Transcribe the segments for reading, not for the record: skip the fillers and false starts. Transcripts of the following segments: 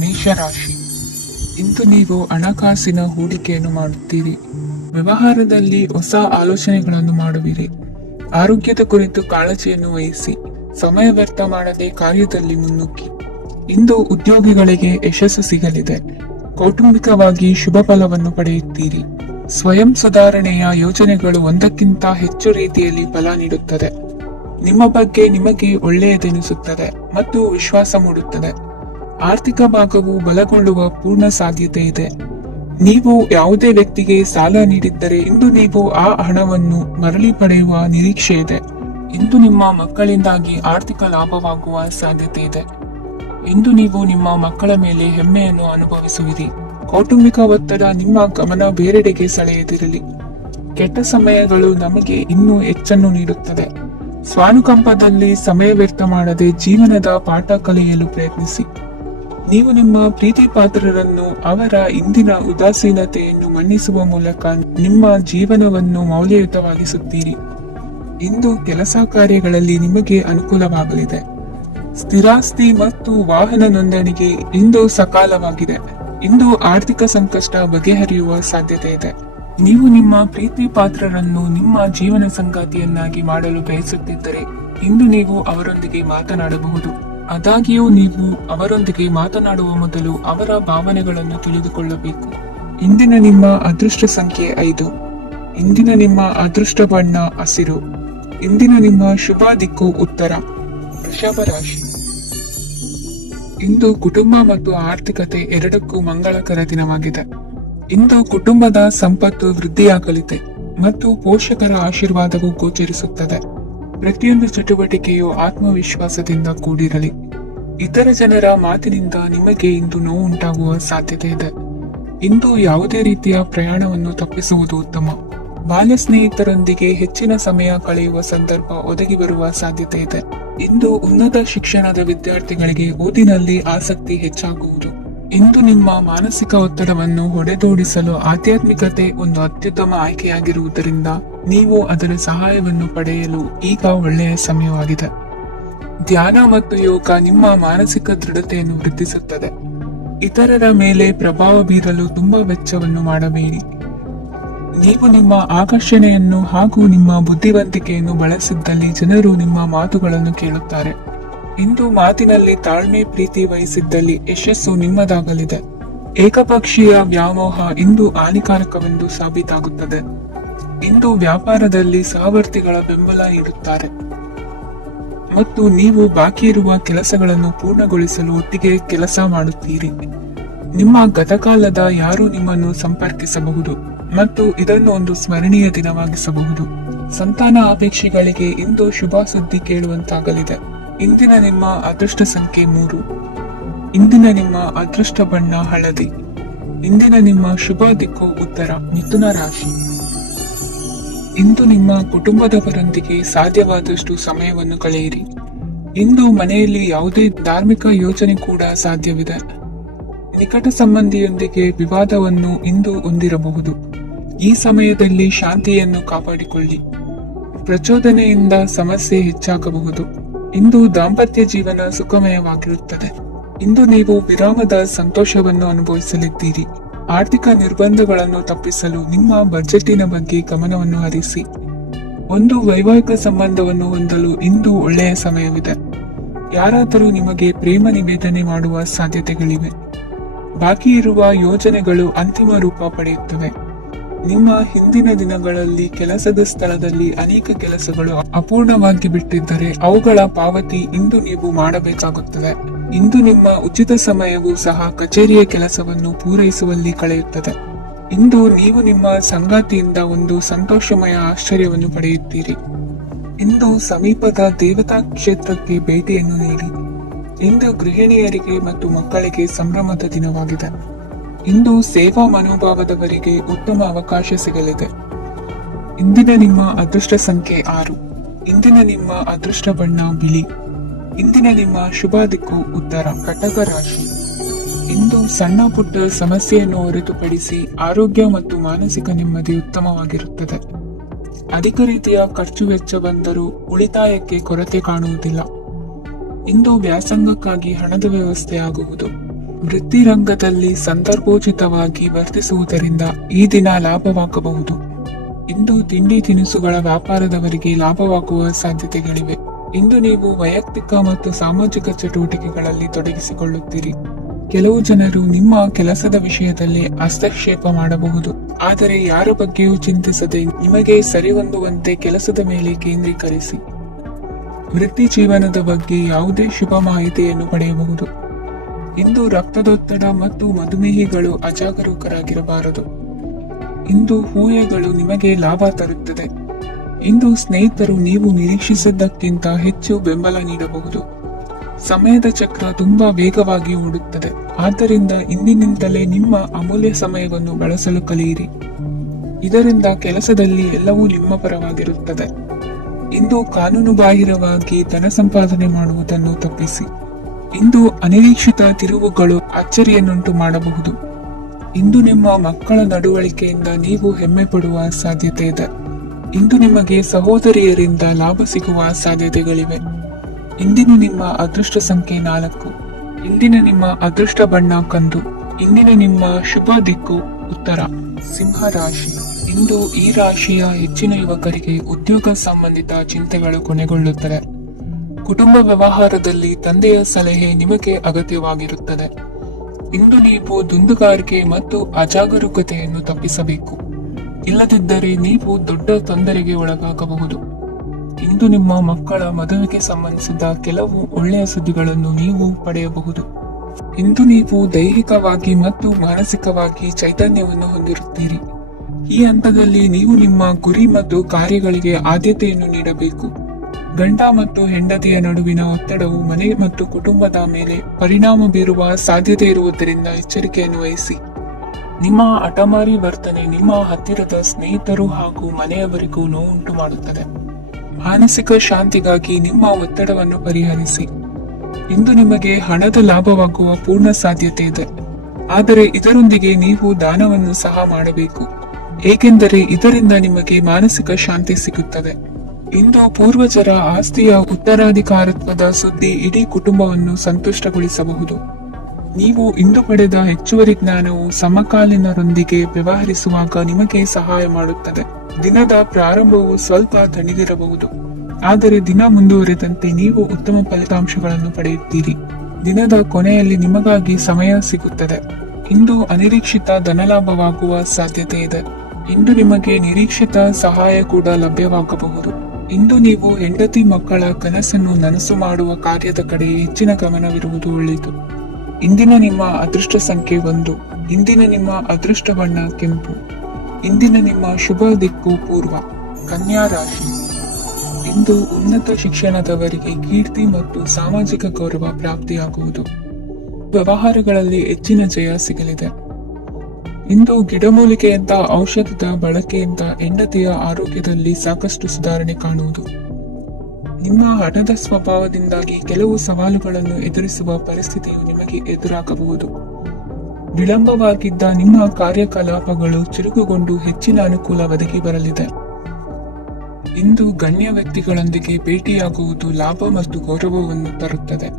ಮೇಷರಾಶಿ. ಇಂದು ನೀವು ಹಣಕಾಸಿನ ಹೂಡಿಕೆಯನ್ನು ಮಾಡುತ್ತೀರಿ. ವ್ಯವಹಾರದಲ್ಲಿ ಹೊಸ ಆಲೋಚನೆಗಳನ್ನು ಮಾಡುವಿರಿ. ಆರೋಗ್ಯದ ಕುರಿತು ಕಾಳಜಿಯನ್ನು ವಹಿಸಿ. ಸಮಯ ವ್ಯರ್ಥ ಮಾಡದೆ ಕಾರ್ಯದಲ್ಲಿ ಮುನ್ನುಗ್ಗಿ. ಇಂದು ಉದ್ಯೋಗಿಗಳಿಗೆ ಯಶಸ್ಸು ಸಿಗಲಿದೆ. ಕೌಟುಂಬಿಕವಾಗಿ ಶುಭ ಫಲವನ್ನು ಪಡೆಯುತ್ತೀರಿ. ಸ್ವಯಂ ಸುಧಾರಣೆಯ ಯೋಜನೆಗಳು ಒಂದಕ್ಕಿಂತ ಹೆಚ್ಚು ರೀತಿಯಲ್ಲಿ ಫಲ ನೀಡುತ್ತದೆ. ನಿಮ್ಮ ಬಗ್ಗೆ ನಿಮಗೆ ಒಳ್ಳೆಯದೆನಿಸುತ್ತದೆ ಮತ್ತು ವಿಶ್ವಾಸ ಮೂಡುತ್ತದೆ. ಆರ್ಥಿಕ ಭಾಗವು ಬಲಗೊಳ್ಳುವ ಪೂರ್ಣ ಸಾಧ್ಯತೆ ಇದೆ. ನೀವು ಯಾವುದೇ ವ್ಯಕ್ತಿಗೆ ಸಾಲ ನೀಡಿದ್ದರೆ ಇಂದು ನೀವು ಆ ಹಣವನ್ನು ಮರಳಿ ಪಡೆಯುವ ನಿರೀಕ್ಷೆ ಇದೆ. ಇಂದು ನಿಮ್ಮ ಮಕ್ಕಳಿಂದಾಗಿ ಆರ್ಥಿಕ ಲಾಭವಾಗುವ ಸಾಧ್ಯತೆ ಇದೆ. ಇಂದು ನೀವು ನಿಮ್ಮ ಮಕ್ಕಳ ಮೇಲೆ ಹೆಮ್ಮೆಯನ್ನು ಅನುಭವಿಸುವಿರಿ. ಕೌಟುಂಬಿಕ ಒತ್ತಡ ನಿಮ್ಮ ಗಮನ ಬೇರೆಡೆಗೆ ಸೆಳೆಯದಿರಲಿ. ಕೆಟ್ಟ ಸಮಯಗಳು ನಮಗೆ ಇನ್ನೂ ಹೆಚ್ಚನ್ನು ನೀಡುತ್ತದೆ. ಸ್ವಾನುಕಂಪದಲ್ಲಿ ಸಮಯ ವ್ಯರ್ಥ ಮಾಡದೆ ಜೀವನದ ಪಾಠ ಕಲಿಯಲು ಪ್ರಯತ್ನಿಸಿ. ನೀವು ನಿಮ್ಮ ಪ್ರೀತಿ ಪಾತ್ರರನ್ನು ಅವರ ಇಂದಿನ ಉದಾಸೀನತೆಯನ್ನು ಮನ್ನಿಸುವ ಮೂಲಕ ನಿಮ್ಮ ಜೀವನವನ್ನು ಮೌಲ್ಯಯುತವಾಗಿಸುತ್ತೀರಿ. ಇಂದು ಕೆಲಸ ಕಾರ್ಯಗಳಲ್ಲಿ ನಿಮಗೆ ಅನುಕೂಲವಾಗಲಿದೆ. ಸ್ಥಿರಾಸ್ತಿ ಮತ್ತು ವಾಹನ ನೋಂದಣಿಗೆ ಇಂದು ಸಕಾಲವಾಗಿದೆ. ಇಂದು ಆರ್ಥಿಕ ಸಂಕಷ್ಟ ಬಗೆಹರಿಯುವ ಸಾಧ್ಯತೆ ಇದೆ. ನೀವು ನಿಮ್ಮ ಪ್ರೀತಿ ಪಾತ್ರರನ್ನು ನಿಮ್ಮ ಜೀವನ ಸಂಗಾತಿಯನ್ನಾಗಿ ಮಾಡಲು ಬಯಸುತ್ತಿದ್ದರೆ ಇಂದು ನೀವು ಅವರೊಂದಿಗೆ ಮಾತನಾಡಬಹುದು. ಆದಾಗ್ಯೂ ನೀವು ಅವರೊಂದಿಗೆ ಮಾತನಾಡುವ ಮೊದಲು ಅವರ ಭಾವನೆಗಳನ್ನು ತಿಳಿದುಕೊಳ್ಳಬೇಕು. ಇಂದಿನ ನಿಮ್ಮ ಅದೃಷ್ಟ ಸಂಖ್ಯೆ 5. ಇಂದಿನ ನಿಮ್ಮ ಅದೃಷ್ಟ ಬಣ್ಣ ಹಸಿರು. ಇಂದಿನ ನಿಮ್ಮ ಶುಭ ದಿಕ್ಕು ಉತ್ತರ. ವೃಷಭ ರಾಶಿ. ಇಂದು ಕುಟುಂಬ ಮತ್ತು ಆರ್ಥಿಕತೆ ಎರಡಕ್ಕೂ ಮಂಗಳಕರ ದಿನವಾಗಿದೆ. ಇಂದು ಕುಟುಂಬದ ಸಂಪತ್ತು ವೃದ್ಧಿಯಾಗಲಿದೆ ಮತ್ತು ಪೋಷಕರ ಆಶೀರ್ವಾದವು ಗೋಚರಿಸುತ್ತದೆ. ಪ್ರತಿಯೊಂದು ಚಟುವಟಿಕೆಯು ಆತ್ಮವಿಶ್ವಾಸದಿಂದ ಕೂಡಿರಲಿ. ಇತರ ಜನರ ಮಾತಿನಿಂದ ನಿಮಗೆ ಇಂದು ನೋವು ಉಂಟಾಗುವ ಸಾಧ್ಯತೆ ಇದೆ. ಇಂದು ಯಾವುದೇ ರೀತಿಯ ಪ್ರಯಾಣವನ್ನು ತಪ್ಪಿಸುವುದು ಉತ್ತಮ. ಬಾಲ್ಯ ಸ್ನೇಹಿತರೊಂದಿಗೆ ಹೆಚ್ಚಿನ ಸಮಯ ಕಳೆಯುವ ಸಂದರ್ಭ ಒದಗಿ ಬರುವ ಸಾಧ್ಯತೆ ಇದೆ. ಇಂದು ಉನ್ನತ ಶಿಕ್ಷಣದ ವಿದ್ಯಾರ್ಥಿಗಳಿಗೆ ಓದಿನಲ್ಲಿ ಆಸಕ್ತಿ ಹೆಚ್ಚಾಗುವುದು. ಇಂದು ನಿಮ್ಮ ಮಾನಸಿಕ ಒತ್ತಡವನ್ನು ಹೊಡೆದೋಡಿಸಲು ಆಧ್ಯಾತ್ಮಿಕತೆ ಒಂದು ಅತ್ಯುತ್ತಮ ಆಯ್ಕೆಯಾಗಿರುವುದರಿಂದ ನೀವು ಅದರ ಸಹಾಯವನ್ನು ಪಡೆಯಲು ಈಗ ಒಳ್ಳೆಯ ಸಮಯವಾಗಿದೆ. ಧ್ಯಾನ ಮತ್ತು ಯೋಗ ನಿಮ್ಮ ಮಾನಸಿಕ ದೃಢತೆಯನ್ನು ವೃದ್ಧಿಸುತ್ತದೆ. ಇತರರ ಮೇಲೆ ಪ್ರಭಾವ ಬೀರಲು ತುಂಬಾ ವೆಚ್ಚವನ್ನು ಮಾಡಬೇಡಿ. ನೀವು ನಿಮ್ಮ ಆಕರ್ಷಣೆಯನ್ನು ಹಾಗೂ ನಿಮ್ಮ ಬುದ್ಧಿವಂತಿಕೆಯನ್ನು ಬಳಸಿದ್ದಲ್ಲಿ ಜನರು ನಿಮ್ಮ ಮಾತುಗಳನ್ನು ಕೇಳುತ್ತಾರೆ. ಇಂದು ಮಾತಿನಲ್ಲಿ ತಾಳ್ಮೆ ಪ್ರೀತಿ ವಹಿಸಿದ್ದಲ್ಲಿ ಯಶಸ್ಸು ನಿಮ್ಮದಾಗಲಿದೆ. ಏಕಪಕ್ಷೀಯ ವ್ಯಾಮೋಹ ಇಂದು ಹಾನಿಕಾರಕವೆಂದು ಸಾಬೀತಾಗುತ್ತದೆ. ಇಂದು ವ್ಯಾಪಾರದಲ್ಲಿ ಸಹವರ್ತಿಗಳ ಬೆಂಬಲ ನೀಡುತ್ತಾರೆ ಮತ್ತು ನೀವು ಬಾಕಿ ಇರುವ ಕೆಲಸಗಳನ್ನು ಪೂರ್ಣಗೊಳಿಸಲು ಒಟ್ಟಿಗೆ ಕೆಲಸ ಮಾಡುತ್ತೀರಿ. ನಿಮ್ಮ ಗತಕಾಲದ ಯಾರು ನಿಮ್ಮನ್ನು ಸಂಪರ್ಕಿಸಬಹುದು ಮತ್ತು ಇದನ್ನು ಒಂದು ಸ್ಮರಣೀಯ ದಿನವಾಗಿಸಬಹುದು. ಸಂತಾನ ಅಪೇಕ್ಷೆಗಳಿಗೆ ಇಂದು ಶುಭ ಸುದ್ದಿ ಕೇಳುವಂತಾಗಲಿದೆ. ಇಂದಿನ ನಿಮ್ಮ ಅದೃಷ್ಟ ಸಂಖ್ಯೆ 3. ಇಂದಿನ ನಿಮ್ಮ ಅದೃಷ್ಟ ಬಣ್ಣ ಹಳದಿ. ಇಂದಿನ ನಿಮ್ಮ ಶುಭ ದಿಕ್ಕು ಉತ್ತರ. ಮಿಥುನ ರಾಶಿ. ಇಂದು ನಿಮ್ಮ ಕುಟುಂಬದವರೊಂದಿಗೆ ಸಾಧ್ಯವಾದಷ್ಟು ಸಮಯವನ್ನು ಕಳೆಯಿರಿ. ಇಂದು ಮನೆಯಲ್ಲಿ ಯಾವುದೇ ಧಾರ್ಮಿಕ ಯೋಜನೆ ಕೂಡ ಸಾಧ್ಯವಿದೆ. ನಿಕಟ ಸಂಬಂಧಿಯೊಂದಿಗೆ ವಿವಾದವನ್ನು ಇಂದು ಹೊಂದಿರಬಹುದು. ಈ ಸಮಯದಲ್ಲಿ ಶಾಂತಿಯನ್ನು ಕಾಪಾಡಿಕೊಳ್ಳಿ. ಪ್ರಚೋದನೆಯಿಂದ ಸಮಸ್ಯೆ ಹೆಚ್ಚಾಗಬಹುದು. ಇಂದು ದಾಂಪತ್ಯ ಜೀವನ ಸುಖಮಯವಾಗಿರುತ್ತದೆ. ಇಂದು ನೀವು ವಿರಾಮದ ಸಂತೋಷವನ್ನು ಅನುಭವಿಸಲಿದ್ದೀರಿ. ಆರ್ಥಿಕ ನಿರ್ಬಂಧಗಳನ್ನು ತಪ್ಪಿಸಲು ನಿಮ್ಮ ಬಜೆಟಿನ ಬಗ್ಗೆ ಗಮನವನ್ನು ಹರಿಸಿ. ಒಂದು ವೈವಾಹಿಕ ಸಂಬಂಧವನ್ನು ಹೊಂದಲು ಇಂದು ಒಳ್ಳೆಯ ಸಮಯವಿದೆ. ಯಾರಾದರೂ ನಿಮಗೆ ಪ್ರೇಮ ನಿವೇದನೆ ಮಾಡುವ ಸಾಧ್ಯತೆಗಳಿವೆ. ಬಾಕಿ ಇರುವ ಯೋಜನೆಗಳು ಅಂತಿಮ ರೂಪ ಪಡೆಯುತ್ತವೆ. ನಿಮ್ಮ ಹಿಂದಿನ ದಿನಗಳಲ್ಲಿ ಕೆಲಸದ ಸ್ಥಳದಲ್ಲಿ ಅನೇಕ ಕೆಲಸಗಳು ಅಪೂರ್ಣವಾಗಿ ಬಿಟ್ಟಿದ್ದರೆ ಅವುಗಳ ಪಾವತಿ ಇಂದು ನೀವು ಮಾಡಬೇಕಾಗುತ್ತದೆ. ಇಂದು ನಿಮ್ಮ ಉಚಿತ ಸಮಯವೂ ಸಹ ಕಚೇರಿಯ ಕೆಲಸವನ್ನು ಪೂರೈಸುವಲ್ಲಿ ಕಳೆಯುತ್ತದೆ. ಇಂದು ನೀವು ನಿಮ್ಮ ಸಂಗಾತಿಯಿಂದ ಒಂದು ಸಂತೋಷಮಯ ಆಶ್ಚರ್ಯವನ್ನು ಪಡೆಯುತ್ತೀರಿ. ಇಂದು ಸಮೀಪದ ದೇವತಾ ಕ್ಷೇತ್ರಕ್ಕೆ ಭೇಟಿಯನ್ನು ನೀಡಿ. ಇಂದು ಗೃಹಿಣಿಯರಿಗೆ ಮತ್ತು ಮಕ್ಕಳಿಗೆ ಸಂಭ್ರಮದ ದಿನವಾಗಿದೆ. ಇಂದು ಸೇವಾ ಮನೋಭಾವದವರಿಗೆ ಉತ್ತಮ ಅವಕಾಶ ಸಿಗಲಿದೆ. ಇಂದಿನ ನಿಮ್ಮ ಅದೃಷ್ಟ ಸಂಖ್ಯೆ 6. ಇಂದಿನ ನಿಮ್ಮ ಅದೃಷ್ಟ ಬಣ್ಣ ಬಿಳಿ. ಇಂದಿನ ನಿಮ್ಮ ಶುಭ ದಿಕ್ಕು ಉತ್ತರ. ಕಟಕ ರಾಶಿ. ಇಂದು ಸಣ್ಣ ಪುಟ್ಟ ಸಮಸ್ಯೆಯನ್ನು ಹೊರತುಪಡಿಸಿ ಆರೋಗ್ಯ ಮತ್ತು ಮಾನಸಿಕ ನೆಮ್ಮದಿ ಉತ್ತಮವಾಗಿರುತ್ತದೆ. ಅಧಿಕ ರೀತಿಯ ಖರ್ಚು ವೆಚ್ಚ ಬಂದರೂ ಉಳಿತಾಯಕ್ಕೆ ಕೊರತೆ ಕಾಣುವುದಿಲ್ಲ. ಇಂದು ವ್ಯಾಸಂಗಕ್ಕಾಗಿ ಹಣದ ವ್ಯವಸ್ಥೆ ಆಗುವುದು. ವೃತ್ತಿ ರಂಗದಲ್ಲಿ ಸಂದರ್ಭೋಚಿತವಾಗಿ ವರ್ತಿಸುವುದರಿಂದ ಈ ದಿನ ಲಾಭವಾಗಬಹುದು. ಇಂದು ತಿಂಡಿ ತಿನಿಸುಗಳ ವ್ಯಾಪಾರದವರಿಗೆ ಲಾಭವಾಗುವ ಸಾಧ್ಯತೆಗಳಿವೆ. ಇಂದು ನೀವು ವೈಯಕ್ತಿಕ ಮತ್ತು ಸಾಮಾಜಿಕ ಚಟುವಟಿಕೆಗಳಲ್ಲಿ ತೊಡಗಿಸಿಕೊಳ್ಳುತ್ತೀರಿ. ಕೆಲವು ಜನರು ನಿಮ್ಮ ಕೆಲಸದ ವಿಷಯದಲ್ಲಿ ಹಸ್ತಕ್ಷೇಪ ಮಾಡಬಹುದು, ಆದರೆ ಯಾರ ಬಗ್ಗೆಯೂ ಚಿಂತಿಸದೆ ನಿಮಗೆ ಸರಿಹೊಂದುವಂತೆ ಕೆಲಸದ ಮೇಲೆ ಕೇಂದ್ರೀಕರಿಸಿ. ವೃತ್ತಿ ಜೀವನದ ಬಗ್ಗೆ ಯಾವುದೇ ಶುಭ ಮಾಹಿತಿಯನ್ನು ಪಡೆಯಬಹುದು. ಇಂದು ರಕ್ತದೊತ್ತಡ ಮತ್ತು ಮಧುಮೇಹಿಗಳು ಅಜಾಗರೂಕರಾಗಿರಬಾರದು. ಇಂದು ಊಹೆಗಳು ನಿಮಗೆ ಲಾಭ ತರುತ್ತದೆ. ಇಂದು ಸ್ನೇಹಿತರು ನೀವು ನಿರೀಕ್ಷಿಸಿದ್ದಕ್ಕಿಂತ ಹೆಚ್ಚು ಬೆಂಬಲ ನೀಡಬಹುದು. ಸಮಯದ ಚಕ್ರ ತುಂಬಾ ವೇಗವಾಗಿ ಓಡುತ್ತದೆ, ಆದ್ದರಿಂದ ಇಂದಿನಿಂದಲೇ ನಿಮ್ಮ ಅಮೂಲ್ಯ ಸಮಯವನ್ನು ಬಳಸಲು ಕಲಿಯಿರಿ. ಇದರಿಂದ ಕೆಲಸದಲ್ಲಿ ಎಲ್ಲವೂ ನಿಮ್ಮ ಪರವಾಗಿರುತ್ತದೆ. ಇಂದು ಕಾನೂನುಬಾಹಿರವಾಗಿ ಧನ ಸಂಪಾದನೆ ಮಾಡುವುದನ್ನು ತಪ್ಪಿಸಿ. ಇಂದು ಅನಿರೀಕ್ಷಿತ ತಿರುವುಗಳು ಅಚ್ಚರಿಯನ್ನುಂಟು ಮಾಡಬಹುದು. ಇಂದು ನಿಮ್ಮ ಮಕ್ಕಳ ನಡವಳಿಕೆಯಿಂದ ನೀವು ಹೆಮ್ಮೆ ಪಡುವ ಸಾಧ್ಯತೆ ಇದೆ. ಇಂದು ನಿಮಗೆ ಸಹೋದರಿಯರಿಂದ ಲಾಭ ಸಿಗುವ ಸಾಧ್ಯತೆಗಳಿವೆ. ಇಂದಿನ ನಿಮ್ಮ ಅದೃಷ್ಟ ಸಂಖ್ಯೆ 4. ಇಂದಿನ ನಿಮ್ಮ ಅದೃಷ್ಟ ಬಣ್ಣ ಕಂದು. ಇಂದಿನ ನಿಮ್ಮ ಶುಭ ದಿಕ್ಕು ಉತ್ತರ. ಸಿಂಹ ರಾಶಿ. ಇಂದು ಈ ರಾಶಿಯ ಹೆಚ್ಚಿನ ಯುವಕರಿಗೆ ಉದ್ಯೋಗ ಸಂಬಂಧಿತ ಚಿಂತೆಗಳು ಕೊನೆಗೊಳ್ಳುತ್ತದೆ. ಕುಟುಂಬ ವ್ಯವಹಾರದಲ್ಲಿ ತಂದೆಯ ಸಲಹೆ ನಿಮಗೆ ಅಗತ್ಯವಾಗಿರುತ್ತದೆ. ಇಂದು ನೀವು ದುಂದುಗಾರಿಕೆ ಮತ್ತು ಅಜಾಗರೂಕತೆಯನ್ನು ತಪ್ಪಿಸಬೇಕು. ಇಲ್ಲದಿದ್ದರೆ ನೀವು ದೊಡ್ಡ ತೊಂದರೆಗೆ ಒಳಗಾಗಬಹುದು. ಇಂದು ನಿಮ್ಮ ಮಕ್ಕಳ ಮದುವೆಗೆ ಸಂಬಂಧಿಸಿದ ಕೆಲವು ಒಳ್ಳೆಯ ಸುದ್ದಿಗಳನ್ನು ನೀವು ಪಡೆಯಬಹುದು. ಇಂದು ನೀವು ದೈಹಿಕವಾಗಿ ಮತ್ತು ಮಾನಸಿಕವಾಗಿ ಚೈತನ್ಯವನ್ನು ಹೊಂದಿರುತ್ತೀರಿ. ಈ ಹಂತದಲ್ಲಿ ನೀವು ನಿಮ್ಮ ಗುರಿ ಮತ್ತು ಕಾರ್ಯಗಳಿಗೆ ಆದ್ಯತೆಯನ್ನು ನೀಡಬೇಕು. ಗಂಡ ಮತ್ತು ಹೆಂಡತಿಯ ನಡುವಿನ ಒತ್ತಡವು ಮನೆ ಮತ್ತು ಕುಟುಂಬದ ಮೇಲೆ ಪರಿಣಾಮ ಬೀರುವ ಸಾಧ್ಯತೆ ಇರುವುದರಿಂದ ಎಚ್ಚರಿಕೆಯನ್ನು ವಹಿಸಿ. ನಿಮ್ಮ ಹಠಮಾರಿ ವರ್ತನೆ ನಿಮ್ಮ ಹತ್ತಿರದ ಸ್ನೇಹಿತರು ಹಾಗೂ ಮನೆಯವರಿಗೂ ನೋವುಂಟು ಮಾಡುತ್ತದೆ. ಮಾನಸಿಕ ಶಾಂತಿಗಾಗಿ ನಿಮ್ಮ ಒತ್ತಡವನ್ನು ಪರಿಹರಿಸಿ. ಇಂದು ನಿಮಗೆ ಹಣದ ಲಾಭವಾಗುವ ಪೂರ್ಣ ಸಾಧ್ಯತೆ ಇದೆ, ಆದರೆ ಇದರೊಂದಿಗೆ ನೀವು ದಾನವನ್ನು ಸಹ ಮಾಡಬೇಕು, ಏಕೆಂದರೆ ಇದರಿಂದ ನಿಮಗೆ ಮಾನಸಿಕ ಶಾಂತಿ ಸಿಗುತ್ತದೆ. ಇಂದು ಪೂರ್ವಜರ ಆಸ್ತಿಯ ಉತ್ತರಾಧಿಕಾರತ್ವದ ಸುದ್ದಿ ಇಡೀ ಕುಟುಂಬವನ್ನು ಸಂತುಷ್ಟಗೊಳಿಸಬಹುದು. ನೀವು ಇಂದು ಪಡೆದ ಹೆಚ್ಚುವರಿ ಜ್ಞಾನವು ಸಮಕಾಲೀನರೊಂದಿಗೆ ವ್ಯವಹರಿಸುವಾಗ ನಿಮಗೆ ಸಹಾಯ ಮಾಡುತ್ತದೆ. ದಿನದ ಪ್ರಾರಂಭವು ಸ್ವಲ್ಪ ತಣ್ಣಗಿರಬಹುದು, ಆದರೆ ದಿನ ಮುಂದುವರೆದಂತೆ ನೀವು ಉತ್ತಮ ಫಲಿತಾಂಶಗಳನ್ನು ಪಡೆಯುತ್ತೀರಿ. ದಿನದ ಕೊನೆಯಲ್ಲಿ ನಿಮಗಾಗಿ ಸಮಯ ಸಿಗುತ್ತದೆ. ಇಂದು ಅನಿರೀಕ್ಷಿತ ಧನಲಾಭವಾಗುವ ಸಾಧ್ಯತೆ ಇದೆ. ಇಂದು ನಿಮಗೆ ನಿರೀಕ್ಷಿತ ಸಹಾಯ ಕೂಡ ಲಭ್ಯವಾಗಬಹುದು. ಇಂದು ನೀವು ಹೆಂಡತಿ ಮಕ್ಕಳ ಕನಸನ್ನು ನನಸು ಮಾಡುವ ಕಾರ್ಯದ ಕಡೆ ಹೆಚ್ಚಿನ ಗಮನವಿರುವುದು ಒಳ್ಳೆಯದು. ಇಂದಿನ ನಿಮ್ಮ ಅದೃಷ್ಟ ಸಂಖ್ಯೆ 1. ಇಂದಿನ ನಿಮ್ಮ ಅದೃಷ್ಟ ಬಣ್ಣ ಕೆಂಪು. ಇಂದಿನ ನಿಮ್ಮ ಶುಭ ದಿಕ್ಕು ಪೂರ್ವ. ಕನ್ಯಾ ರಾಶಿ. ಇಂದು ಉನ್ನತ ಶಿಕ್ಷಣದವರಿಗೆ ಕೀರ್ತಿ ಮತ್ತು ಸಾಮಾಜಿಕ ಗೌರವ ಪ್ರಾಪ್ತಿಯಾಗುವುದು. ವ್ಯವಹಾರಗಳಲ್ಲಿ ಹೆಚ್ಚಿನ ಜಯ ಸಿಗಲಿದೆ. ಇಂದು ಗಿಡಮೂಲಿಕೆಯಂತ ಔಷಧದ ಬಳಕೆಯಿಂದ ಹೆಂಡತಿಯ ಆರೋಗ್ಯದಲ್ಲಿ ಸಾಕಷ್ಟು ಸುಧಾರಣೆ ಕಾಣುವುದು. ನಿಮ್ಮ ಹಠದ ಸ್ವಭಾವದಿಂದಾಗಿ ಕೆಲವು ಸವಾಲುಗಳನ್ನು ಎದುರಿಸುವ ಪರಿಸ್ಥಿತಿಯು ನಿಮಗೆ ಎದುರಾಗಬಹುದು. ವಿಳಂಬವಾಗಿದ್ದ ನಿಮ್ಮ ಕಾರ್ಯಕಲಾಪಗಳು ಚುರುಕುಗೊಂಡು ಹೆಚ್ಚಿನ ಅನುಕೂಲ ಒದಗಿ ಬರಲಿದೆ. ಇಂದು ಗಣ್ಯ ವ್ಯಕ್ತಿಗಳೊಂದಿಗೆ ಭೇಟಿಯಾಗುವುದು ಲಾಭ ಮತ್ತು ಗೌರವವನ್ನು ತರುತ್ತದೆ,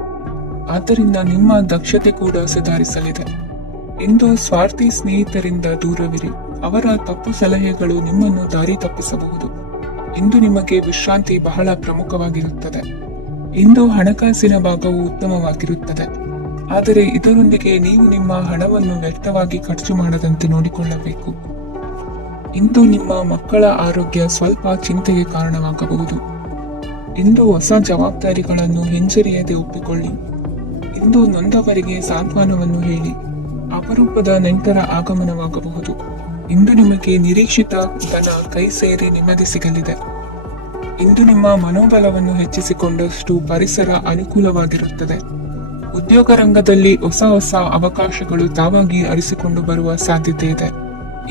ಆದ್ದರಿಂದ ನಿಮ್ಮ ದಕ್ಷತೆ ಕೂಡ ಸುಧಾರಿಸಲಿದೆ. ಇಂದು ಸ್ವಾರ್ಥಿ ಸ್ನೇಹಿತರಿಂದ ದೂರವಿರಿ. ಅವರ ತಪ್ಪು ಸಲಹೆಗಳು ನಿಮ್ಮನ್ನು ದಾರಿ ತಪ್ಪಿಸಬಹುದು. ಇಂದು ನಿಮಗೆ ವಿಶ್ರಾಂತಿ ಬಹಳ ಪ್ರಮುಖವಾಗಿರುತ್ತದೆ. ಇಂದು ಹಣಕಾಸಿನ ಭಾಗವು ಉತ್ತಮವಾಗಿರುತ್ತದೆ, ಆದರೆ ಇದರೊಂದಿಗೆ ನೀವು ನಿಮ್ಮ ಹಣವನ್ನು ವ್ಯರ್ಥವಾಗಿ ಖರ್ಚು ಮಾಡದಂತೆ ನೋಡಿಕೊಳ್ಳಬೇಕು. ಇಂದು ನಿಮ್ಮ ಮಕ್ಕಳ ಆರೋಗ್ಯ ಸ್ವಲ್ಪ ಚಿಂತೆಗೆ ಕಾರಣವಾಗಬಹುದು. ಇಂದು ಹೊಸ ಜವಾಬ್ದಾರಿಗಳನ್ನು ಹಿಂಜರಿಯದೆ ಒಪ್ಪಿಕೊಳ್ಳಿ. ಇಂದು ನೊಂದವರಿಗೆ ಸಾಂತ್ವನವನ್ನು ಹೇಳಿ. ಅಪರೂಪದ ನೆಂಟರ ಆಗಮನವಾಗಬಹುದು. ಇಂದು ನಿಮಗೆ ನಿರೀಕ್ಷಿತ ಧನ ಕೈ ಸೇರಿ ನೆಮ್ಮದಿ ಸಿಗಲಿದೆ. ಇಂದು ನಿಮ್ಮ ಮನೋಬಲವನ್ನು ಹೆಚ್ಚಿಸಿಕೊಂಡಷ್ಟು ಪರಿಸರ ಅನುಕೂಲವಾಗಿರುತ್ತದೆ. ಉದ್ಯೋಗ ರಂಗದಲ್ಲಿ ಹೊಸ ಹೊಸ ಅವಕಾಶಗಳು ತಾವಾಗಿ ಅರಿಸಿಕೊಂಡು ಬರುವ ಸಾಧ್ಯತೆ ಇದೆ.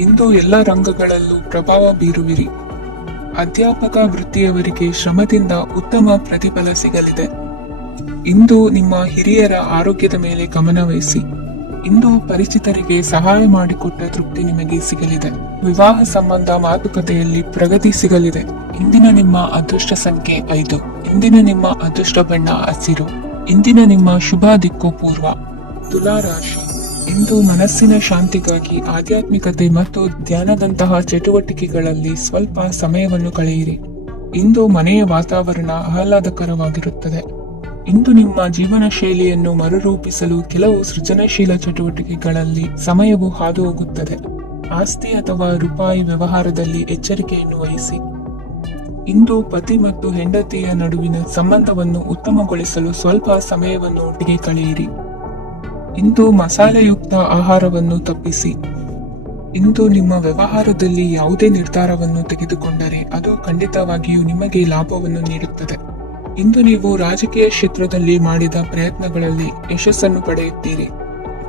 ಇಂದು ಎಲ್ಲ ರಂಗಗಳಲ್ಲೂ ಪ್ರಭಾವ ಬೀರುವಿರಿ. ಅಧ್ಯಾಪಕ ವೃತ್ತಿಯವರಿಗೆ ಶ್ರಮದಿಂದ ಉತ್ತಮ ಪ್ರತಿಫಲ ಸಿಗಲಿದೆ. ಇಂದು ನಿಮ್ಮ ಹಿರಿಯರ ಆರೋಗ್ಯದ ಮೇಲೆ ಗಮನವಹಿಸಿ. ಇಂದು ಪರಿಚಿತರಿಗೆ ಸಹಾಯ ಮಾಡಿಕೊಟ್ಟ ತೃಪ್ತಿ ನಿಮಗೆ ಸಿಗಲಿದೆ. ವಿವಾಹ ಸಂಬಂಧ ಮಾತುಕತೆಯಲ್ಲಿ ಪ್ರಗತಿ ಸಿಗಲಿದೆ. ಇಂದಿನ ನಿಮ್ಮ ಅದೃಷ್ಟ ಸಂಖ್ಯೆ 5. ಇಂದಿನ ನಿಮ್ಮ ಅದೃಷ್ಟ ಬಣ್ಣ ಹಸಿರು. ಇಂದಿನ ನಿಮ್ಮ ಶುಭ ದಿಕ್ಕು ಪೂರ್ವ. ತುಲಾ ರಾಶಿ. ಇಂದು ಮನಸ್ಸಿನ ಶಾಂತಿಗಾಗಿ ಆಧ್ಯಾತ್ಮಿಕತೆ ಮತ್ತು ಧ್ಯಾನದಂತಹ ಚಟುವಟಿಕೆಗಳಲ್ಲಿ ಸ್ವಲ್ಪ ಸಮಯವನ್ನು ಕಳೆಯಿರಿ. ಇಂದು ಮನೆಯ ವಾತಾವರಣ ಆಹ್ಲಾದಕರವಾಗಿರುತ್ತದೆ. ಇಂದು ನಿಮ್ಮ ಜೀವನ ಶೈಲಿಯನ್ನು ಮರುರೂಪಿಸಲು ಕೆಲವು ಸೃಜನಶೀಲ ಚಟುವಟಿಕೆಗಳಲ್ಲಿ ಸಮಯವು ಹಾದು ಹೋಗುತ್ತದೆ. ಆಸ್ತಿ ಅಥವಾ ರೂಪಾಯಿ ವ್ಯವಹಾರದಲ್ಲಿ ಎಚ್ಚರಿಕೆಯನ್ನು ವಹಿಸಿ. ಇಂದು ಪತಿ ಮತ್ತು ಹೆಂಡತಿಯ ನಡುವಿನ ಸಂಬಂಧವನ್ನು ಉತ್ತಮಗೊಳಿಸಲು ಸ್ವಲ್ಪ ಸಮಯವನ್ನು ಒಟ್ಟಿಗೆ ಕಳೆಯಿರಿ. ಇಂದು ಮಸಾಲೆಯುಕ್ತ ಆಹಾರವನ್ನು ತಪ್ಪಿಸಿ. ಇಂದು ನಿಮ್ಮ ವ್ಯವಹಾರದಲ್ಲಿ ಯಾವುದೇ ನಿರ್ಧಾರವನ್ನು ತೆಗೆದುಕೊಂಡರೆ ಅದು ಖಂಡಿತವಾಗಿಯೂ ನಿಮಗೆ ಲಾಭವನ್ನು ನೀಡುತ್ತದೆ. ಇಂದು ನೀವು ರಾಜಕೀಯ ಕ್ಷೇತ್ರದಲ್ಲಿ ಮಾಡಿದ ಪ್ರಯತ್ನಗಳಲ್ಲಿ ಯಶಸ್ಸನ್ನು ಪಡೆಯುತ್ತೀರಿ.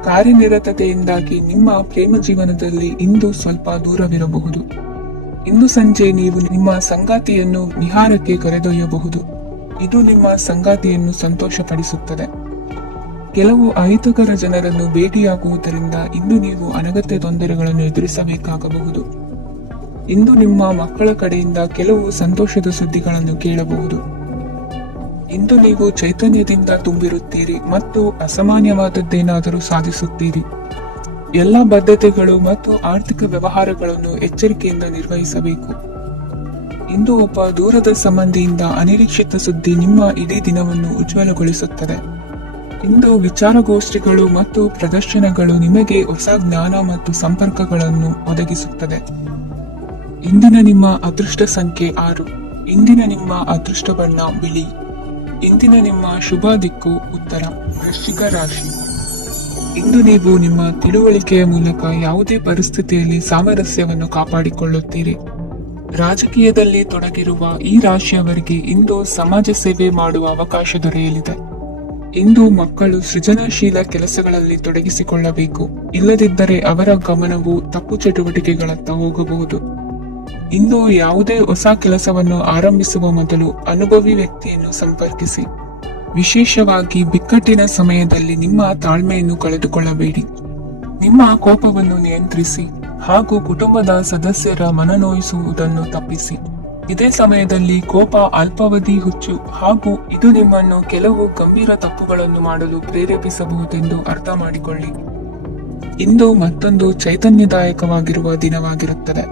ಕಾರ್ಯನಿರತತೆಯಿಂದಾಗಿ ನಿಮ್ಮ ಪ್ರೇಮ ಜೀವನದಲ್ಲಿ ಇಂದು ಸ್ವಲ್ಪ ದೂರವಿರಬಹುದು. ಇಂದು ಸಂಜೆ ನೀವು ನಿಮ್ಮ ಸಂಗಾತಿಯನ್ನು ವಿಹಾರಕ್ಕೆ ಕರೆದೊಯ್ಯಬಹುದು. ಇದು ನಿಮ್ಮ ಸಂಗಾತಿಯನ್ನು ಸಂತೋಷಪಡಿಸುತ್ತದೆ. ಕೆಲವು ಅಹಿತಕರ ಜನರನ್ನು ಭೇಟಿಯಾಗುವುದರಿಂದ ಇಂದು ನೀವು ಅನಗತ್ಯ ತೊಂದರೆಗಳನ್ನು ಎದುರಿಸಬೇಕಾಗಬಹುದು. ಇಂದು ನಿಮ್ಮ ಮಕ್ಕಳ ಕಡೆಯಿಂದ ಕೆಲವು ಸಂತೋಷದ ಸುದ್ದಿಗಳನ್ನು ಕೇಳಬಹುದು. ಇಂದು ನೀವು ಚೈತನ್ಯದಿಂದ ತುಂಬಿರುತ್ತೀರಿ ಮತ್ತು ಅಸಾಮಾನ್ಯವಾದದ್ದೇನಾದರೂ ಸಾಧಿಸುತ್ತೀರಿ. ಎಲ್ಲ ಬದ್ಧತೆಗಳು ಮತ್ತು ಆರ್ಥಿಕ ವ್ಯವಹಾರಗಳನ್ನು ಎಚ್ಚರಿಕೆಯಿಂದ ನಿರ್ವಹಿಸಬೇಕು. ಇಂದು ಒಬ್ಬ ದೂರದ ಸಂಬಂಧಿಯಿಂದ ಅನಿರೀಕ್ಷಿತ ಸುದ್ದಿ ನಿಮ್ಮ ಇಡೀ ದಿನವನ್ನು ಉಜ್ವಲಗೊಳಿಸುತ್ತದೆ. ಇಂದು ವಿಚಾರಗೋಷ್ಠಿಗಳು ಮತ್ತು ಪ್ರದರ್ಶನಗಳು ನಿಮಗೆ ಹೊಸ ಜ್ಞಾನ ಮತ್ತು ಸಂಪರ್ಕಗಳನ್ನು ಒದಗಿಸುತ್ತದೆ. ಇಂದಿನ ನಿಮ್ಮ ಅದೃಷ್ಟ ಸಂಖ್ಯೆ 6. ಇಂದಿನ ನಿಮ್ಮ ಅದೃಷ್ಟ ಬಣ್ಣ ಬಿಳಿ. ಇಂದಿನ ನಿಮ್ಮ ಶುಭ ದಿಕ್ಕು ಉತ್ತರ. ವೃಶ್ಚಿಕ ರಾಶಿ. ಇಂದು ನೀವು ನಿಮ್ಮ ತಿಳುವಳಿಕೆಯ ಮೂಲಕ ಯಾವುದೇ ಪರಿಸ್ಥಿತಿಯಲ್ಲಿ ಸಾಮರಸ್ಯವನ್ನು ಕಾಪಾಡಿಕೊಳ್ಳುತ್ತೀರಿ. ರಾಜಕೀಯದಲ್ಲಿ ತೊಡಗಿರುವ ಈ ರಾಶಿಯವರಿಗೆ ಇಂದು ಸಮಾಜ ಸೇವೆ ಮಾಡುವ ಅವಕಾಶ ದೊರೆಯಲಿದೆ. ಇಂದು ಮಕ್ಕಳು ಸೃಜನಶೀಲ ಕೆಲಸಗಳಲ್ಲಿ ತೊಡಗಿಸಿಕೊಳ್ಳಬೇಕು. ಇಲ್ಲದಿದ್ದರೆ ಅವರ ಗಮನವು ತಪ್ಪು ಚಟುವಟಿಕೆಗಳತ್ತ ಹೋಗಬಹುದು. ಇಂದು ಯಾವುದೇ ಹೊಸ ಕೆಲಸವನ್ನು ಆರಂಭಿಸುವ ಮೊದಲು ಅನುಭವಿ ವ್ಯಕ್ತಿಯನ್ನು ಸಂಪರ್ಕಿಸಿ. ವಿಶೇಷವಾಗಿ ಬಿಕ್ಕಟ್ಟಿನ ಸಮಯದಲ್ಲಿ ನಿಮ್ಮ ತಾಳ್ಮೆಯನ್ನು ಕಳೆದುಕೊಳ್ಳಬೇಡಿ. ನಿಮ್ಮ ಕೋಪವನ್ನು ನಿಯಂತ್ರಿಸಿ ಹಾಗೂ ಕುಟುಂಬದ ಸದಸ್ಯರ ಮನನೋಯಿಸುವುದನ್ನು ತಪ್ಪಿಸಿ. ಇದೇ ಸಮಯದಲ್ಲಿ ಕೋಪ ಅಲ್ಪಾವಧಿ ಹುಚ್ಚು ಹಾಗೂ ಇದು ನಿಮ್ಮನ್ನು ಕೆಲವು ಗಂಭೀರ ತಪ್ಪುಗಳನ್ನು ಮಾಡಲು ಪ್ರೇರೇಪಿಸಬಹುದೆಂದು ಅರ್ಥ ಮಾಡಿಕೊಳ್ಳಿ. ಇಂದು ಮತ್ತೊಂದು ಚೈತನ್ಯದಾಯಕವಾಗಿರುವ ದಿನವಾಗಿರುತ್ತದೆ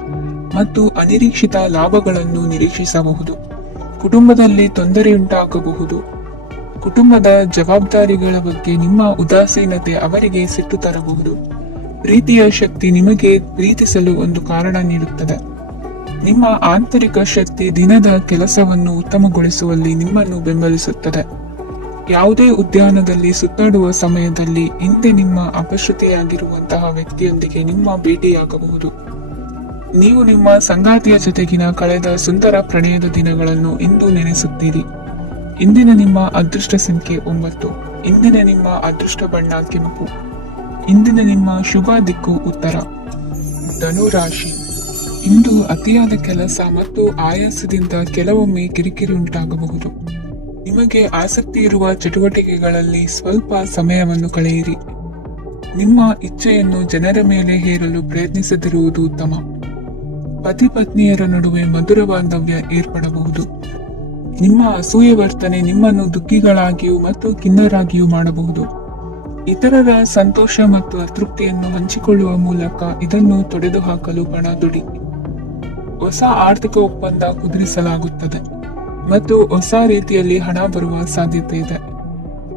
ಮತ್ತು ಅನಿರೀಕ್ಷಿತ ಲಾಭಗಳನ್ನು ನಿರೀಕ್ಷಿಸಬಹುದು. ಕುಟುಂಬದಲ್ಲಿ ತೊಂದರೆಯುಂಟಾಗಬಹುದು. ಕುಟುಂಬದ ಜವಾಬ್ದಾರಿಗಳ ಬಗ್ಗೆ ನಿಮ್ಮ ಉದಾಸೀನತೆ ಅವರಿಗೆ ಸಿಟ್ಟು ತರಬಹುದು. ಪ್ರೀತಿಯ ಶಕ್ತಿ ನಿಮಗೆ ಪ್ರೀತಿಸಲು ಒಂದು ಕಾರಣ ನೀಡುತ್ತದೆ. ನಿಮ್ಮ ಆಂತರಿಕ ಶಕ್ತಿ ದಿನದ ಕೆಲಸವನ್ನು ಉತ್ತಮಗೊಳಿಸುವಲ್ಲಿ ನಿಮ್ಮನ್ನು ಬೆಂಬಲಿಸುತ್ತದೆ. ಯಾವುದೇ ಉದ್ಯಾನದಲ್ಲಿ ಸುತ್ತಾಡುವ ಸಮಯದಲ್ಲಿ ಹಿಂದೆ ನಿಮ್ಮ ಅಪಶ್ರುತಿಯಾಗಿರುವಂತಹ ವ್ಯಕ್ತಿಯೊಂದಿಗೆ ನಿಮ್ಮ ಭೇಟಿಯಾಗಬಹುದು. ನೀವು ನಿಮ್ಮ ಸಂಗಾತಿಯ ಜೊತೆಗಿನ ಕಳೆದ ಸುಂದರ ಪ್ರಣಯದ ದಿನಗಳನ್ನು ಇಂದು ನೆನೆಸುತ್ತೀರಿ. ಇಂದಿನ ನಿಮ್ಮ ಅದೃಷ್ಟ ಸಂಖ್ಯೆ 9. ಇಂದಿನ ನಿಮ್ಮ ಅದೃಷ್ಟ ಬಣ್ಣ ಕೆಂಪು. ಇಂದಿನ ನಿಮ್ಮ ಶುಭ ದಿಕ್ಕು ಉತ್ತರ. ಧನು ರಾಶಿ. ಇಂದು ಅತಿಯಾದ ಕೆಲಸ ಮತ್ತು ಆಯಾಸದಿಂದ ಕೆಲವೊಮ್ಮೆ ಕಿರಿಕಿರಿ ಉಂಟಾಗಬಹುದು. ನಿಮಗೆ ಆಸಕ್ತಿ ಇರುವ ಚಟುವಟಿಕೆಗಳಲ್ಲಿ ಸ್ವಲ್ಪ ಸಮಯವನ್ನು ಕಳೆಯಿರಿ. ನಿಮ್ಮ ಇಚ್ಛೆಯನ್ನು ಜನರ ಮೇಲೆ ಹೇರಲು ಪ್ರಯತ್ನಿಸದಿರುವುದು ಉತ್ತಮ. ಪತಿ ಪತ್ನಿಯರ ನಡುವೆ ಮಧುರ ಬಾಂಧವ್ಯ ಏರ್ಪಡಬಹುದು. ನಿಮ್ಮ ಅಸೂಯೆ ವರ್ತನೆ ನಿಮ್ಮನ್ನು ದುಃಖಿಗಳಾಗಿಯೂ ಮತ್ತು ಖಿನ್ನರಾಗಿಯೂ ಮಾಡಬಹುದು. ಇತರರ ಸಂತೋಷ ಮತ್ತು ಅತೃಪ್ತಿಯನ್ನು ಹಂಚಿಕೊಳ್ಳುವ ಮೂಲಕ ಇದನ್ನು ತೊಡೆದುಹಾಕಲು ಪಣ ದುಡಿ. ಹೊಸ ಆರ್ಥಿಕ ಒಪ್ಪಂದ ಕುದುರಿಸಲಾಗುತ್ತದೆ ಮತ್ತು ಹೊಸ ರೀತಿಯಲ್ಲಿ ಹಣ ಬರುವ ಸಾಧ್ಯತೆ ಇದೆ.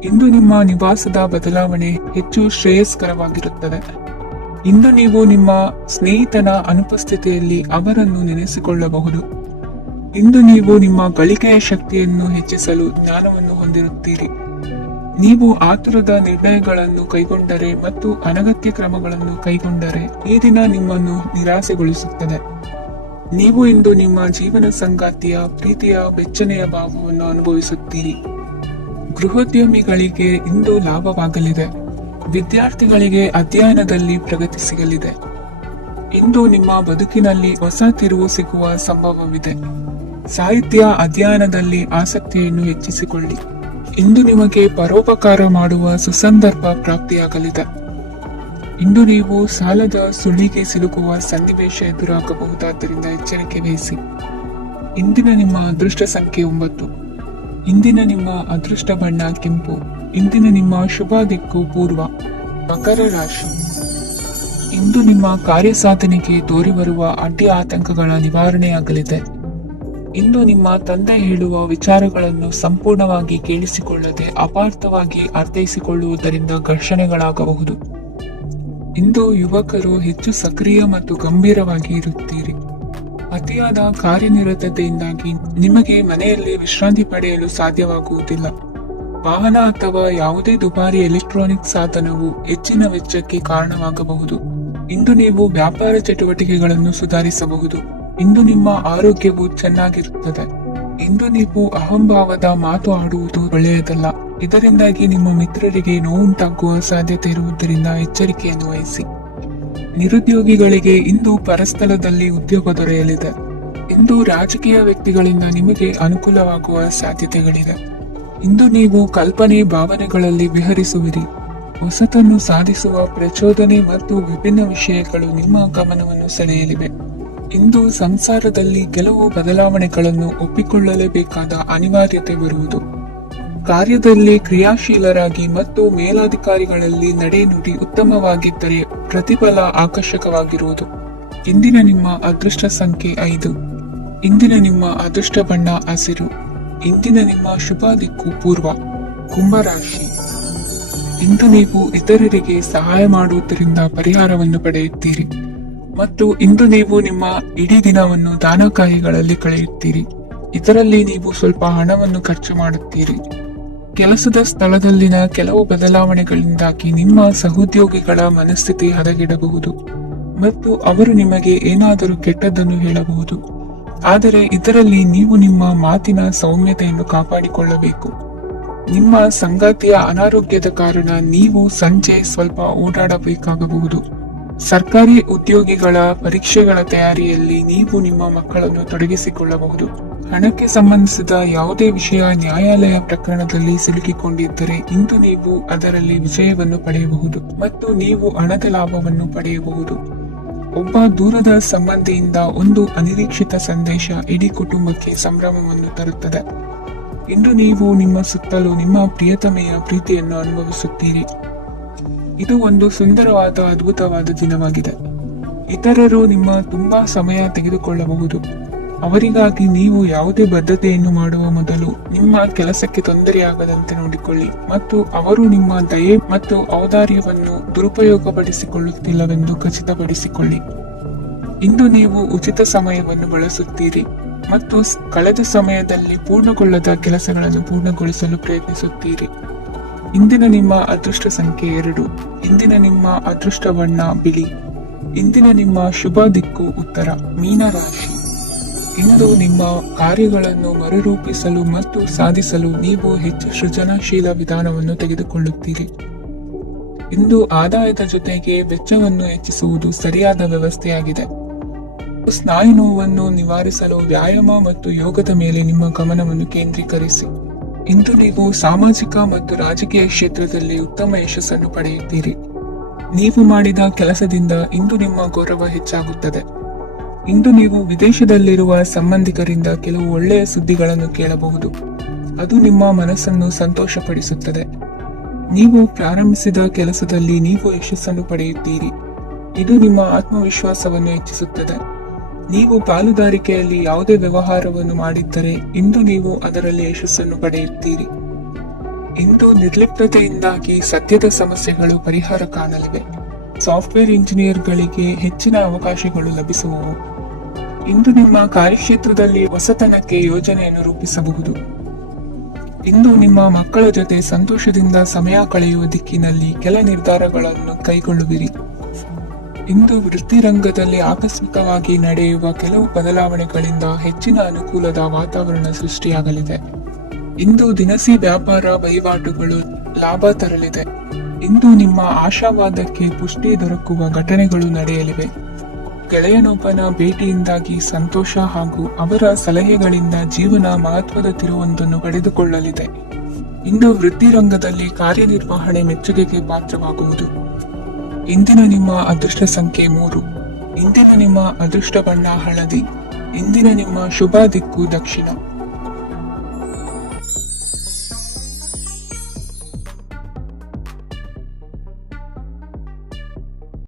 ಇಂದು ನಿಮ್ಮ ನಿವಾಸದ ಬದಲಾವಣೆ ಹೆಚ್ಚು ಶ್ರೇಯಸ್ಕರವಾಗಿರುತ್ತದೆ. ಇಂದು ನೀವು ನಿಮ್ಮ ಸ್ನೇಹಿತನ ಅನುಪಸ್ಥಿತಿಯಲ್ಲಿ ಅವರನ್ನು ನೆನೆಸಿಕೊಳ್ಳಬಹುದು. ಇಂದು ನೀವು ನಿಮ್ಮ ಗಳಿಕೆಯ ಶಕ್ತಿಯನ್ನು ಹೆಚ್ಚಿಸಲು ಜ್ಞಾನವನ್ನು ಹೊಂದಿರುತ್ತೀರಿ. ನೀವು ಆತುರದ ನಿರ್ಣಯಗಳನ್ನು ಕೈಗೊಂಡರೆ ಮತ್ತು ಅನಗತ್ಯ ಕ್ರಮಗಳನ್ನು ಕೈಗೊಂಡರೆ ಈ ದಿನ ನಿಮ್ಮನ್ನು ನಿರಾಸೆಗೊಳಿಸುತ್ತದೆ. ನೀವು ಇಂದು ನಿಮ್ಮ ಜೀವನ ಸಂಗಾತಿಯ ಪ್ರೀತಿಯ ಬೆಚ್ಚನೆಯ ಭಾವವನ್ನು ಅನುಭವಿಸುತ್ತೀರಿ. ಗೃಹೋದ್ಯಮಿಗಳಿಗೆ ಇಂದು ಲಾಭವಾಗಲಿದೆ. ವಿದ್ಯಾರ್ಥಿಗಳಿಗೆ ಅಧ್ಯಯನದಲ್ಲಿ ಪ್ರಗತಿ ಸಿಗಲಿದೆ. ಇಂದು ನಿಮ್ಮ ಬದುಕಿನಲ್ಲಿ ಹೊಸ ತಿರುವು ಸಿಗುವ ಸಂಭವವಿದೆ. ಸಾಹಿತ್ಯ ಅಧ್ಯಯನದಲ್ಲಿ ಆಸಕ್ತಿಯನ್ನು ಹೆಚ್ಚಿಸಿಕೊಳ್ಳಿ. ಇಂದು ನಿಮಗೆ ಪರೋಪಕಾರ ಮಾಡುವ ಸುಸಂದರ್ಭ ಪ್ರಾಪ್ತಿಯಾಗಲಿದೆ. ಇಂದು ನೀವು ಸಾಲದ ಸುಳಿಗೆ ಸಿಲುಕುವ ಸನ್ನಿವೇಶ ಎದುರಾಗಬಹುದಾದ್ದರಿಂದ ಎಚ್ಚರಿಕೆ ವಹಿಸಿ. ಇಂದಿನ ನಿಮ್ಮ ಅದೃಷ್ಟ ಸಂಖ್ಯೆ 9. ಇಂದಿನ ನಿಮ್ಮ ಅದೃಷ್ಟ ಬಣ್ಣ ಕೆಂಪು. ಇಂದಿನ ನಿಮ್ಮ ಶುಭ ದಿಕ್ಕು ಪೂರ್ವ. ಮಕರ ರಾಶಿ. ಇಂದು ನಿಮ್ಮ ಕಾರ್ಯಸಾಧನೆಗೆ ತೋರಿಬರುವ ಅಡ್ಡಿ ಆತಂಕಗಳ ನಿವಾರಣೆಯಾಗಲಿದೆ. ಇಂದು ನಿಮ್ಮ ತಂದೆ ಹೇಳುವ ವಿಚಾರಗಳನ್ನು ಸಂಪೂರ್ಣವಾಗಿ ಕೇಳಿಸಿಕೊಳ್ಳದೆ ಅಪಾರ್ಥವಾಗಿ ಅರ್ಥೈಸಿಕೊಳ್ಳುವುದರಿಂದ ಘರ್ಷಣೆಗಳಾಗಬಹುದು. ಇಂದು ಯುವಕರು ಹೆಚ್ಚು ಸಕ್ರಿಯ ಮತ್ತು ಗಂಭೀರವಾಗಿ ಇರುತ್ತೀರಿ. ಅತಿಯಾದ ಕಾರ್ಯನಿರತತೆಯಿಂದಾಗಿ ನಿಮಗೆ ಮನೆಯಲ್ಲಿ ವಿಶ್ರಾಂತಿ ಪಡೆಯಲು ಸಾಧ್ಯವಾಗುವುದಿಲ್ಲ. ವಾಹನ ಅಥವಾ ಯಾವುದೇ ದುಬಾರಿ ಎಲೆಕ್ಟ್ರಾನಿಕ್ ಸಾಧನವು ಹೆಚ್ಚಿನ ವೆಚ್ಚಕ್ಕೆ ಕಾರಣವಾಗಬಹುದು. ಇಂದು ನೀವು ವ್ಯಾಪಾರ ಚಟುವಟಿಕೆಗಳನ್ನು ಸುಧಾರಿಸಬಹುದು. ಇಂದು ನಿಮ್ಮ ಆರೋಗ್ಯವು ಚೆನ್ನಾಗಿರುತ್ತದೆ. ಇಂದು ನೀವು ಅಹಂಭಾವದ ಮಾತು ಆಡುವುದು ಒಳ್ಳೆಯದಲ್ಲ. ಇದರಿಂದಾಗಿ ನಿಮ್ಮ ಮಿತ್ರರಿಗೆ ನೋವುಂಟಾಗುವ ಸಾಧ್ಯತೆ ಇರುವುದರಿಂದ ಎಚ್ಚರಿಕೆಯನ್ನು ವಹಿಸಿ. ನಿರುದ್ಯೋಗಿಗಳಿಗೆ ಇಂದು ಪರಸ್ಥಳದಲ್ಲಿ ಉದ್ಯೋಗ ದೊರೆಯಲಿದೆ. ಇಂದು ರಾಜಕೀಯ ವ್ಯಕ್ತಿಗಳಿಂದ ನಿಮಗೆ ಅನುಕೂಲವಾಗುವ ಸಾಧ್ಯತೆಗಳಿದೆ. ಇಂದು ನೀವು ಕಲ್ಪನೆ ಭಾವನೆಗಳಲ್ಲಿ ವಿಹರಿಸುವಿರಿ. ಹೊಸತನ್ನು ಸಾಧಿಸುವ ಪ್ರಚೋದನೆ ಮತ್ತು ವಿಭಿನ್ನ ವಿಷಯಗಳು ನಿಮ್ಮ ಗಮನವನ್ನು ಸೆಳೆಯಲಿವೆ. ಇಂದು ಸಂಸಾರದಲ್ಲಿ ಕೆಲವು ಬದಲಾವಣೆಗಳನ್ನು ಒಪ್ಪಿಕೊಳ್ಳಲೇಬೇಕಾದ ಅನಿವಾರ್ಯತೆ ಬರುವುದು. ಕಾರ್ಯದಲ್ಲಿ ಕ್ರಿಯಾಶೀಲರಾಗಿ ಮತ್ತು ಮೇಲಾಧಿಕಾರಿಗಳಲ್ಲಿ ನಡೆನುಡಿ ಉತ್ತಮವಾಗಿದ್ದರೆ ಪ್ರತಿಫಲ ಆಕರ್ಷಕವಾಗಿರುವುದು. ಇಂದಿನ ನಿಮ್ಮ ಅದೃಷ್ಟ ಸಂಖ್ಯೆ 5. ಇಂದಿನ ನಿಮ್ಮ ಅದೃಷ್ಟ ಬಣ್ಣ ಹಸಿರು. ಇಂದಿನ ನಿಮ್ಮ ಶುಭ ದಿಕ್ಕು ಪೂರ್ವ. ಕುಂಭರಾಶಿ. ಇಂದು ನೀವು ಇತರರಿಗೆ ಸಹಾಯ ಮಾಡುವುದರಿಂದ ಪರಿಹಾರವನ್ನು ಪಡೆಯುತ್ತೀರಿ ಮತ್ತು ಇಂದು ನೀವು ನಿಮ್ಮ ಇಡೀ ದಿನವನ್ನು ದಾನ ಕಾರ್ಯಗಳಲ್ಲಿ ಕಳೆಯುತ್ತೀರಿ. ಇದರಲ್ಲಿ ನೀವು ಸ್ವಲ್ಪ ಹಣವನ್ನು ಖರ್ಚು ಮಾಡುತ್ತೀರಿ. ಕೆಲಸದ ಸ್ಥಳದಲ್ಲಿನ ಕೆಲವು ಬದಲಾವಣೆಗಳಿಂದಾಗಿ ನಿಮ್ಮ ಸಹೋದ್ಯೋಗಿಗಳ ಮನಸ್ಥಿತಿ ಹದಗೆಡಬಹುದು ಮತ್ತು ಅವರು ನಿಮಗೆ ಏನಾದರೂ ಕೆಟ್ಟದ್ದನ್ನು ಹೇಳಬಹುದು. ಆದರೆ ಇದರಲ್ಲಿ ನೀವು ನಿಮ್ಮ ಮಾತಿನ ಸೌಮ್ಯತೆಯನ್ನು ಕಾಪಾಡಿಕೊಳ್ಳಬೇಕು. ನಿಮ್ಮ ಸಂಗಾತಿಯ ಅನಾರೋಗ್ಯದ ಕಾರಣ ನೀವು ಸಂಜೆ ಸ್ವಲ್ಪ ಓಡಾಡಬೇಕಾಗಬಹುದು. ಸರ್ಕಾರಿ ಉದ್ಯೋಗಿಗಳ ಪರೀಕ್ಷೆಗಳ ತಯಾರಿಯಲ್ಲಿ ನೀವು ನಿಮ್ಮ ಮಕ್ಕಳನ್ನು ತೊಡಗಿಸಿಕೊಳ್ಳಬಹುದು. ಹಣಕ್ಕೆ ಸಂಬಂಧಿಸಿದ ಯಾವುದೇ ವಿಷಯ ನ್ಯಾಯಾಲಯ ಪ್ರಕರಣದಲ್ಲಿ ಸಿಲುಕಿಕೊಂಡಿದ್ದರೆ ಇಂದು ನೀವು ಅದರಲ್ಲಿ ವಿಜಯವನ್ನು ಪಡೆಯಬಹುದು ಮತ್ತು ನೀವು ಹಣದ ಲಾಭವನ್ನು ಪಡೆಯಬಹುದು. ಒಬ್ಬ ದೂರದ ಸಂಬಂಧಿಯಿಂದ ಒಂದು ಅನಿರೀಕ್ಷಿತ ಸಂದೇಶ ಇಡೀ ಕುಟುಂಬಕ್ಕೆ ಸಂಭ್ರಮವನ್ನು ತರುತ್ತದೆ. ಇಂದು ನೀವು ನಿಮ್ಮ ಸುತ್ತಲೂ ನಿಮ್ಮ ಪ್ರಿಯತಮೆಯ ಪ್ರೀತಿಯನ್ನು ಅನುಭವಿಸುತ್ತೀರಿ. ಇದು ಒಂದು ಸುಂದರವಾದ ಅದ್ಭುತವಾದ ದಿನವಾಗಿದೆ. ಇತರರು ನಿಮ್ಮ ತುಂಬಾ ಸಮಯ ತೆಗೆದುಕೊಳ್ಳಬಹುದು. ಅವರಿಗಾಗಿ ನೀವು ಯಾವುದೇ ಬದ್ಧತೆಯನ್ನು ಮಾಡುವ ಮೊದಲು ನಿಮ್ಮ ಕೆಲಸಕ್ಕೆ ತೊಂದರೆಯಾಗದಂತೆ ನೋಡಿಕೊಳ್ಳಿ ಮತ್ತು ಅವರು ನಿಮ್ಮ ದಯೆ ಮತ್ತು ಔದಾರ್ಯವನ್ನು ದುರುಪಯೋಗಪಡಿಸಿಕೊಳ್ಳುತ್ತಿಲ್ಲವೆಂದು ಖಚಿತಪಡಿಸಿಕೊಳ್ಳಿ. ಇಂದು ನೀವು ಉಚಿತ ಸಮಯವನ್ನು ಬಳಸುತ್ತೀರಿ ಮತ್ತು ಕಳೆದ ಸಮಯದಲ್ಲಿ ಪೂರ್ಣಗೊಳ್ಳದ ಕೆಲಸಗಳನ್ನು ಪೂರ್ಣಗೊಳಿಸಲು ಪ್ರಯತ್ನಿಸುತ್ತೀರಿ. ಇಂದಿನ ನಿಮ್ಮ ಅದೃಷ್ಟ ಸಂಖ್ಯೆ 2. ಇಂದಿನ ನಿಮ್ಮ ಅದೃಷ್ಟ ಬಣ್ಣ ಬಿಳಿ. ಇಂದಿನ ನಿಮ್ಮ ಶುಭ ದಿಕ್ಕು ಉತ್ತರ. ಮೀನರಾಶಿ. ಇಂದು ನಿಮ್ಮ ಕಾರ್ಯಗಳನ್ನು ಮರುರೂಪಿಸಲು ಮತ್ತು ಸಾಧಿಸಲು ನೀವು ಹೆಚ್ಚು ಸೃಜನಶೀಲ ವಿಧಾನವನ್ನು ತೆಗೆದುಕೊಳ್ಳುತ್ತೀರಿ. ಇಂದು ಆದಾಯದ ಜೊತೆಗೆ ವೆಚ್ಚವನ್ನು ಹೆಚ್ಚಿಸುವುದು ಸರಿಯಾದ ವ್ಯವಸ್ಥೆಯಾಗಿದೆ. ಸ್ನಾಯು ನೋವನ್ನು ನಿವಾರಿಸಲು ವ್ಯಾಯಾಮ ಮತ್ತು ಯೋಗದ ಮೇಲೆ ನಿಮ್ಮ ಗಮನವನ್ನು ಕೇಂದ್ರೀಕರಿಸಿ. ಇಂದು ನೀವು ಸಾಮಾಜಿಕ ಮತ್ತು ರಾಜಕೀಯ ಕ್ಷೇತ್ರದಲ್ಲಿ ಉತ್ತಮ ಯಶಸ್ಸನ್ನು ಪಡೆಯುತ್ತೀರಿ. ನೀವು ಮಾಡಿದ ಕೆಲಸದಿಂದ ಇಂದು ನಿಮ್ಮ ಗೌರವ ಹೆಚ್ಚಾಗುತ್ತದೆ. ಇಂದು ನೀವು ವಿದೇಶದಲ್ಲಿರುವ ಸಂಬಂಧಿಕರಿಂದ ಕೆಲವು ಒಳ್ಳೆಯ ಸುದ್ದಿಗಳನ್ನು ಕೇಳಬಹುದು. ಅದು ನಿಮ್ಮ ಮನಸ್ಸನ್ನು ಸಂತೋಷಪಡಿಸುತ್ತದೆ. ನೀವು ಪ್ರಾರಂಭಿಸಿದ ಕೆಲಸದಲ್ಲಿ ನೀವು ಯಶಸ್ಸನ್ನು ಪಡೆಯುತ್ತೀರಿ. ಇದು ನಿಮ್ಮ ಆತ್ಮವಿಶ್ವಾಸವನ್ನು ಹೆಚ್ಚಿಸುತ್ತದೆ. ನೀವು ಪಾಲುದಾರಿಕೆಯಲ್ಲಿ ಯಾವುದೇ ವ್ಯವಹಾರವನ್ನು ಮಾಡಿದ್ದರೆ ಇಂದು ನೀವು ಅದರಲ್ಲಿ ಯಶಸ್ಸನ್ನು ಪಡೆಯುತ್ತೀರಿ. ಇಂದು ನಿರ್ಲಿಪ್ತತೆಯಿಂದಾಗಿ ಸದ್ಯದ ಸಮಸ್ಯೆಗಳು ಪರಿಹಾರ ಕಾಣಲಿವೆ. ಸಾಫ್ಟ್ವೇರ್ ಇಂಜಿನಿಯರ್ಗಳಿಗೆ ಹೆಚ್ಚಿನ ಅವಕಾಶಗಳು ಲಭಿಸುವವು. ಇಂದು ನಿಮ್ಮ ಕಾರ್ಯಕ್ಷೇತ್ರದಲ್ಲಿ ಹೊಸತನಕ್ಕೆ ಯೋಜನೆಯನ್ನು ರೂಪಿಸಬಹುದು. ಇಂದು ನಿಮ್ಮ ಮಕ್ಕಳ ಜೊತೆ ಸಂತೋಷದಿಂದ ಸಮಯ ಕಳೆಯುವ ದಿಕ್ಕಿನಲ್ಲಿ ಕೆಲ ನಿರ್ಧಾರಗಳನ್ನು ಕೈಗೊಳ್ಳುವಿರಿ. ಇಂದು ವೃತ್ತಿರಂಗದಲ್ಲಿ ಆಕಸ್ಮಿಕವಾಗಿ ನಡೆಯುವ ಕೆಲವು ಬದಲಾವಣೆಗಳಿಂದ ಹೆಚ್ಚಿನ ಅನುಕೂಲದ ವಾತಾವರಣ ಸೃಷ್ಟಿಯಾಗಲಿದೆ. ಇಂದು ದಿನಸಿ ವ್ಯಾಪಾರ ವಹಿವಾಟುಗಳು ಲಾಭ ತರಲಿದೆ. ಇಂದು ನಿಮ್ಮ ಆಶಾವಾದಕ್ಕೆ ಪುಷ್ಟಿ ದೊರಕುವ ಘಟನೆಗಳು ನಡೆಯಲಿವೆ. ಗೆಳೆಯನೊಬ್ಬನ ಭೇಟಿಯಿಂದಾಗಿ ಸಂತೋಷ ಹಾಗೂ ಅವರ ಸಲಹೆಗಳಿಂದ ಜೀವನ ಮಹತ್ವದ ತಿರುವೊಂದನ್ನು ಪಡೆದುಕೊಳ್ಳಲಿದೆ. ಇಂದು ವೃತ್ತಿರಂಗದಲ್ಲಿ ಕಾರ್ಯನಿರ್ವಹಣೆ ಮೆಚ್ಚುಗೆಗೆ ಪಾತ್ರವಾಗುವುದು. ಇಂದಿನ ನಿಮ್ಮ ಅದೃಷ್ಟ ಸಂಖ್ಯೆ 3. ಇಂದಿನ ನಿಮ್ಮ ಅದೃಷ್ಟ ಬಣ್ಣ ಹಳದಿ. ಇಂದಿನ ನಿಮ್ಮ ಶುಭ ದಿಕ್ಕು ದಕ್ಷಿಣ.